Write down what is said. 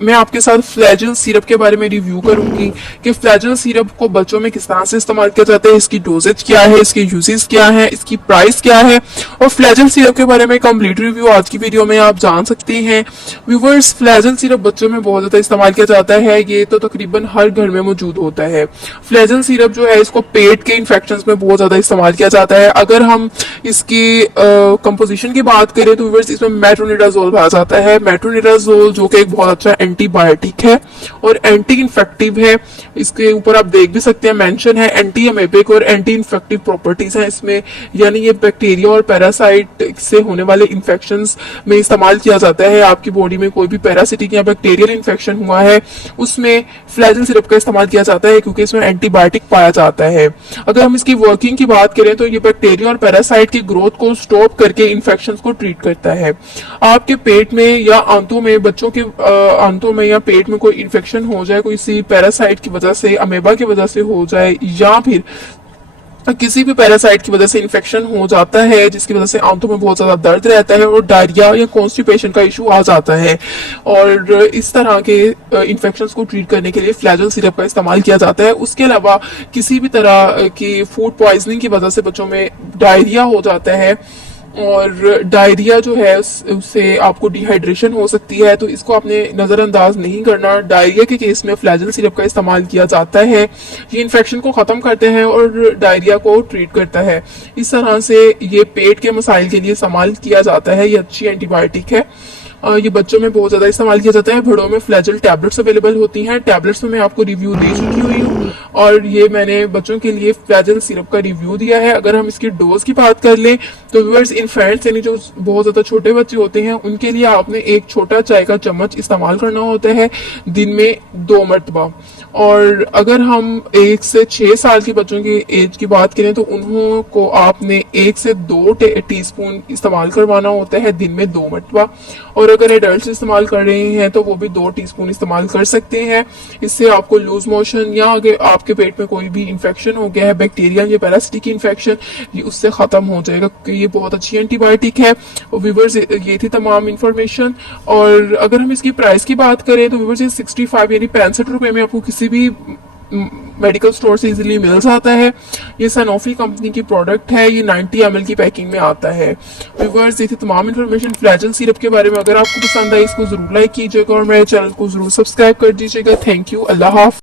मैं आपके साथ फ्लैजल सिरप के बारे में रिव्यू करूंगी कि फ्लैजल सिरप को बच्चों में किस तरह से इस्तेमाल किया जाता है, इसकी डोजेज क्या है, इसके यूजेस क्या है, इसकी प्राइस क्या है और फ्लैजल सिरप के बारे में कंप्लीट रिव्यू आज की वीडियो में आप जान सकते हैं। व्यूवर्स, फ्लैजल सिरप बच्चों में बहुत ज्यादा इस्तेमाल किया जाता है, ये तो तकरीबन हर घर में मौजूद होता है। फ्लैजल सिरप जो है इसको पेट के इन्फेक्शन में बहुत ज्यादा इस्तेमाल किया जाता है। अगर हम इसकी कंपोजिशन की बात करें तो व्यूवर्स इसमें मेट्रोनिडाजोल पाया जाता है। मेट्रोनिडाजोल जो कि एक बहुत अच्छा एंटीबायोटिक है और एंटी इन्फेक्टिव है। इसके ऊपर आप देख भी सकते हैं मेंशन है एंटी अमेबिक और एंटी इन्फेक्टिव प्रॉपर्टीज हैं इसमें, यानी ये बैक्टीरिया और पैरासाइट से होने वाले इन्फेक्शंस में इस्तेमाल किया जाता है। आपकी बॉडी में कोई भी पैरासिटिक या बैक्टीरियल इन्फेक्शन हुआ है उसमें फ्लैजल सिरप का इस्तेमाल किया जाता है क्योंकि इसमें एंटीबायोटिक पाया जाता है। अगर हम इसकी वर्किंग की बात करें तो ये बैक्टीरिया और पैरासाइट की ग्रोथ को स्टॉप करके इन्फेक्शन को ट्रीट करता है। आपके पेट में या आंतों में, बच्चों के आंतों में या पेट में कोई इन्फेक्शन हो जाए, कोई सी पैरासाइट की वजह से, अमेबा की वजह से हो जाए या फिर किसी भी पैरासाइट की वजह से इन्फेक्शन हो जाता है जिसकी वजह से आंतों में बहुत ज्यादा दर्द रहता है और डायरिया या कॉन्स्टिपेशन का इशू आ जाता है, और इस तरह के इन्फेक्शंस को ट्रीट करने के लिए फ्लैजल सिरप का इस्तेमाल किया जाता है। उसके अलावा किसी भी तरह की फूड पॉइजनिंग की वजह से बच्चों में डायरिया हो जाता है और डायरिया जो है उससे आपको डिहाइड्रेशन हो सकती है, तो इसको आपने नजरअंदाज नहीं करना। डायरिया के केस में फ्लैजल सिरप का इस्तेमाल किया जाता है। ये इन्फेक्शन को खत्म करते हैं और डायरिया को ट्रीट करता है। इस तरह से ये पेट के मसाइल के लिए इस्तेमाल किया जाता है। ये अच्छी एंटीबायोटिक है। ये बच्चों में बहुत ज्यादा इस्तेमाल किया जाता है। बड़ों में फ्लैजल टैबलेट्स अवेलेबल होती हैं। टैबलेट्स में मैं आपको रिव्यू दे चुकी हुई हूँ और ये मैंने बच्चों के लिए फ्लैजल सिरप का रिव्यू दिया है। अगर हम इसकी डोज की बात कर लें तो व्यूअर्स, इन्फेंट्स यानी जो बहुत ज्यादा छोटे बच्चे होते हैं उनके लिए आपने एक छोटा चाय का चम्मच इस्तेमाल करना होता है दिन में 2 मरतबा। और अगर हम 1 से 6 साल के बच्चों की एज की बात करें तो उन्हों को आपने 1 से 2 टीस्पून इस्तेमाल करवाना होता है दिन में 2 मरतबा। और अगर एडल्ट इस्तेमाल कर रहे हैं तो वो भी 2 टीस्पून इस्तेमाल कर सकते हैं। इससे आपको लूज मोशन या अगर आपके पेट में कोई भी इन्फेक्शन हो गया है, बैक्टीरिया या पैरासिटिक इन्फेक्शन, ये उससे खत्म हो जाएगा क्योंकि ये बहुत अच्छी एंटीबायोटिक है। व्यूअर्स, ये थी तमाम इन्फॉर्मेशन। और अगर हम इसकी प्राइस की बात करें तो व्यूअर्स ये 65 यानी 65 रुपए में आपको किसी भी मेडिकल स्टोर से इजीली मिल जाता है। ये सनोफी कंपनी की प्रोडक्ट है। ये 90 ml की पैकिंग में आता है। व्यूअर्स, ये थी तमाम इन्फॉर्मेशन फ्लैजल सिरप के बारे में। अगर आपको पसंद आई इसको जरूर लाइक कीजिएगा और मेरे चैनल को जरूर सब्सक्राइब कर दीजिएगा। Thank you. अल्लाह हाफ़िज़।